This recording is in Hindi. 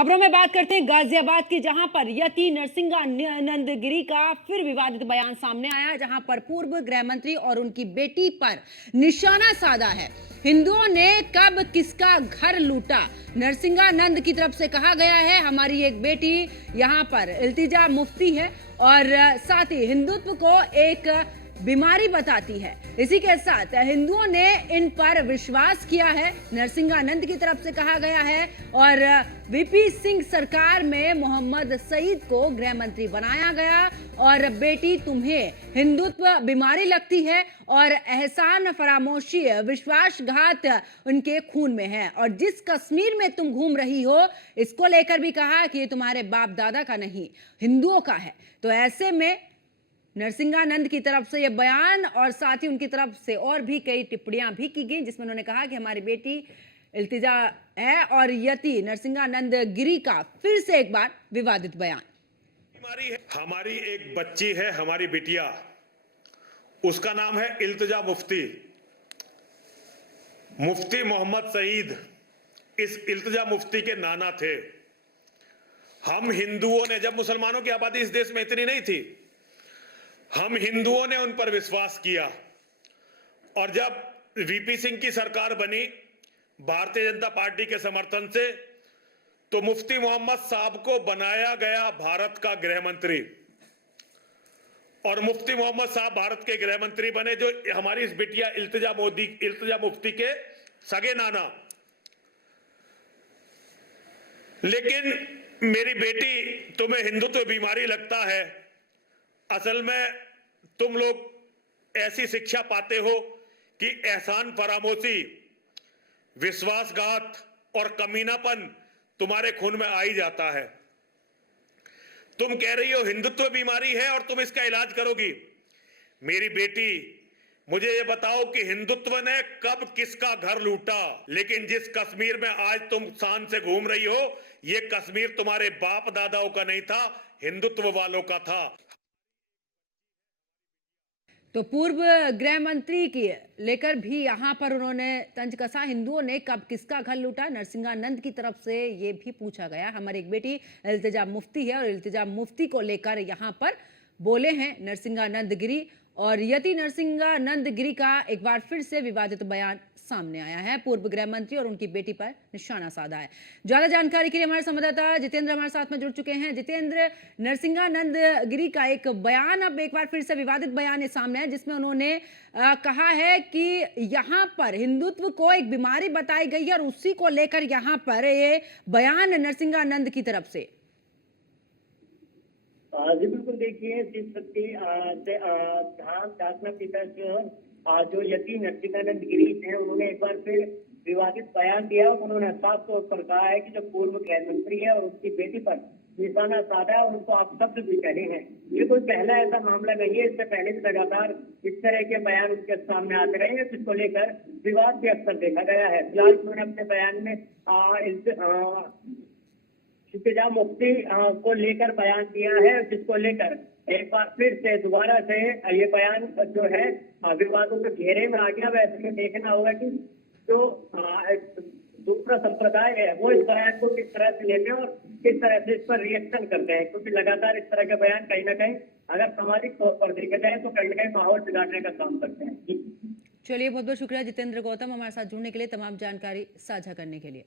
खबरों में बात करते हैं गाजियाबाद की, जहां पर यति नरसिंहानंदगिरी का फिर विवादित बयान सामने आया, जहां पर पूर्व गृह मंत्री और उनकी बेटी पर निशाना साधा है। हिंदुओं ने कब किसका घर लूटा, नरसिंहानंद की तरफ से कहा गया है हमारी एक बेटी यहां पर इल्तिजा मुफ्ती है और साथ ही हिंदुत्व को एक बीमारी बताती है। इसी के साथ हिंदुओं ने इन पर विश्वास किया है, नरसिंहानंद की तरफ से कहा गया है। और वीपी सिंह सरकार में मोहम्मद सईद को गृह मंत्री बनाया गया और बेटी तुम्हें हिंदुत्व बीमारी लगती है और एहसान फरामोशी विश्वासघात उनके खून में है। और जिस कश्मीर में तुम घूम रही हो इसको लेकर भी कहा कि ये तुम्हारे बाप दादा का नहीं, हिंदुओं का है। तो ऐसे में नरसिंहानंद की तरफ से यह बयान और साथ ही उनकी तरफ से और भी कई टिप्पणियां भी की गई, जिसमें उन्होंने कहा कि हमारी बेटी इल्तिजा है और यति नरसिंहानंदगिरी का फिर से एक बार विवादित बयान। हमारी एक बच्ची है, हमारी बिटिया, उसका नाम है इल्तिजा मुफ्ती। मुफ्ती मोहम्मद सईद इस इल्तिजा मुफ्ती के नाना थे। हम हिंदुओं ने, जब मुसलमानों की आबादी इस देश में इतनी नहीं थी, हम हिंदुओं ने उन पर विश्वास किया। और जब वीपी सिंह की सरकार बनी भारतीय जनता पार्टी के समर्थन से, तो मुफ्ती मोहम्मद साहब को बनाया गया भारत का गृह मंत्री। और मुफ्ती मोहम्मद साहब भारत के गृह मंत्री बने, जो हमारी इस बिटिया इल्तिजा मुफ्ती के सगे नाना। लेकिन मेरी बेटी, तुम्हें हिंदुत्व बीमारी लगता है। असल में तुम लोग ऐसी शिक्षा पाते हो कि एहसान फरामोशी, विश्वासघात और कमीनापन तुम्हारे खून में आ ही जाता है। तुम कह रही हो हिंदुत्व बीमारी है और तुम इसका इलाज करोगी। मेरी बेटी, मुझे ये बताओ कि हिंदुत्व ने कब किसका घर लूटा। लेकिन जिस कश्मीर में आज तुम शान से घूम रही हो, ये कश्मीर तुम्हारे बाप दादाओं का नहीं था, हिंदुत्व वालों का था। तो पूर्व गृह मंत्री की लेकर भी यहां पर उन्होंने तंज कसा। हिंदुओं ने कब किसका घर लूटा, नरसिंहानंद की तरफ से ये भी पूछा गया। हमारी एक बेटी इल्तिजा मुफ्ती है और इल्तिजा मुफ्ती को लेकर यहां पर बोले हैं नरसिंहानंदगिरी। और यति नरसिंहानंदगिरी का एक बार फिर से विवादित बयान सामने आया है। पूर्व गृह मंत्री और उनकी बेटी पर निशाना साधा है। ज्यादा जानकारी के लिए हमारे संवाददाता जितेंद्र हमारे साथ में जुड़ चुके हैं। जितेंद्र, नरसिंहानंदगिरी का एक बयान, अब एक बार फिर से विवादित बयान सामने है, जिसमें उन्होंने कहा है कि यहां पर हिंदुत्व को एक बीमारी बताई गई है और उसी को लेकर यहां पर ये बयान नरसिंहानंद की तरफ से। जी बिल्कुल, देखिए जिस व्यक्ति झांकना पिता जो यति नरसिंहानंदगिरी थे, उन्होंने एक बार फिर विवादित बयान दिया। उन्होंने साफ तौर पर कहा है कि जो पूर्व गृह मंत्री है और उसकी बेटी पर निशाना साधा है और उनको आप शब्द भी कहे हैं। ये कोई पहला ऐसा मामला नहीं है, इससे पहले भी लगातार इस तरह के बयान उनके सामने आते रहे हैं, जिसको लेकर विवाद भी अक्सर देखा गया है। फिलहाल उन्होंने अपने बयान में इल्तिजा मुफ्ती को लेकर बयान दिया है, जिसको लेकर एक बार फिर से दोबारा से ये बयान जो है विवादों के घेरे में आ गया। वैसे में देखना होगा कि जो दूसरा संप्रदाय है वो इस बयान को किस तरह से लेते हैं और किस तरह से इस पर रिएक्शन करते हैं, क्योंकि लगातार इस तरह के बयान कहीं ना कहीं अगर सामाजिक तौर पर देखा जाए तो कहीं ना कहीं माहौल बिगाड़ने का काम करते हैं। चलिए, बहुत बहुत शुक्रिया जितेंद्र गौतम हमारे साथ जुड़ने के लिए, तमाम जानकारी साझा करने के लिए।